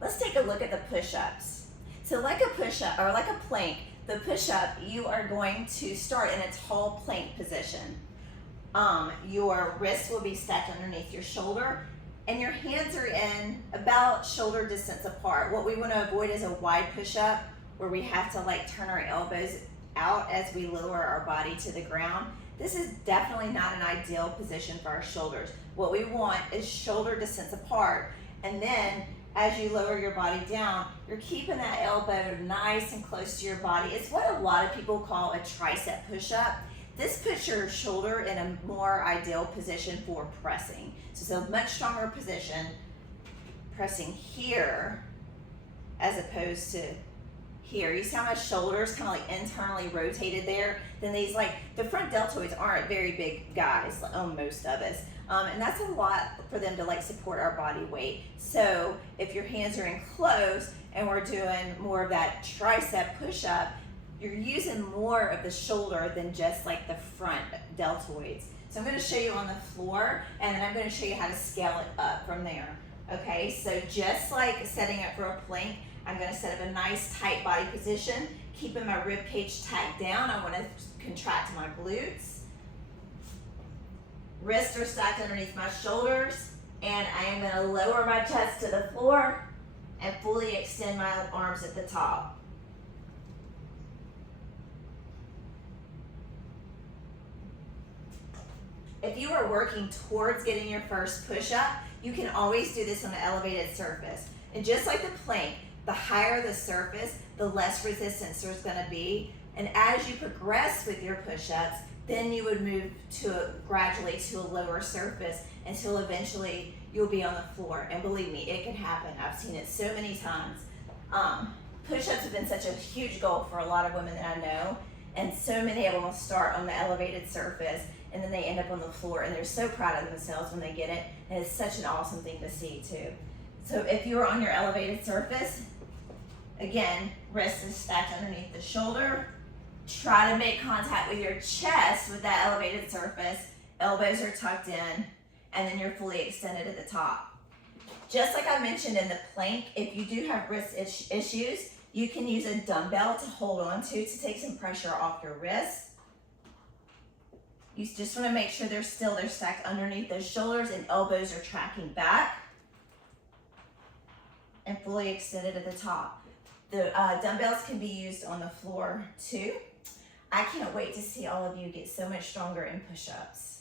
Let's take a look at the push-ups. So like a push-up or like a plank, the push-up, you are going to start in a tall plank position. Your wrists will be stacked underneath your shoulder and your hands are in about shoulder distance apart. What we want to avoid is a wide push-up where we have to like turn our elbows out as we lower our body to the ground. This is definitely not an ideal position for our shoulders. What we want is shoulder distance apart, and then as you lower your body down, you're keeping that elbow nice and close to your body. It's what a lot of people call a tricep push-up. This puts your shoulder in a more ideal position for pressing. So it's a much stronger position, pressing here as opposed to here. You see how my shoulders kind of like internally rotated there? Then these, like, the front deltoids aren't very big guys, most of us. And that's a lot for them to like support our body weight. So if your hands are in close and we're doing more of that tricep push-up, you're using more of the shoulder than just like the front deltoids. So I'm gonna show you on the floor, and then I'm gonna show you how to scale it up from there. Okay, so just like setting up for a plank, I'm gonna set up a nice tight body position, keeping my rib cage tacked down. I wanna contract my glutes. Wrists are stacked underneath my shoulders, and I am gonna lower my chest to the floor and fully extend my arms at the top. If you are working towards getting your first push-up, you can always do this on an elevated surface. And just like the plank, the higher the surface, the less resistance there's gonna be. And as you progress with your push-ups, then you would move gradually to a lower surface until eventually you'll be on the floor. And believe me, it can happen. I've seen it so many times. Push-ups have been such a huge goal for a lot of women that I know. And so many of them will start on the elevated surface, and then they end up on the floor, and they're so proud of themselves when they get it. And it's such an awesome thing to see too. So if you're on your elevated surface, again, wrist is stacked underneath the shoulder. Try to make contact with your chest with that elevated surface. Elbows are tucked in, and then you're fully extended at the top. Just like I mentioned in the plank, if you do have wrist issues, you can use a dumbbell to hold on to take some pressure off your wrists. You just want to make sure they're stacked underneath those shoulders and elbows are tracking back and fully extended at the top. The dumbbells can be used on the floor too. I can't wait to see all of you get so much stronger in push-ups.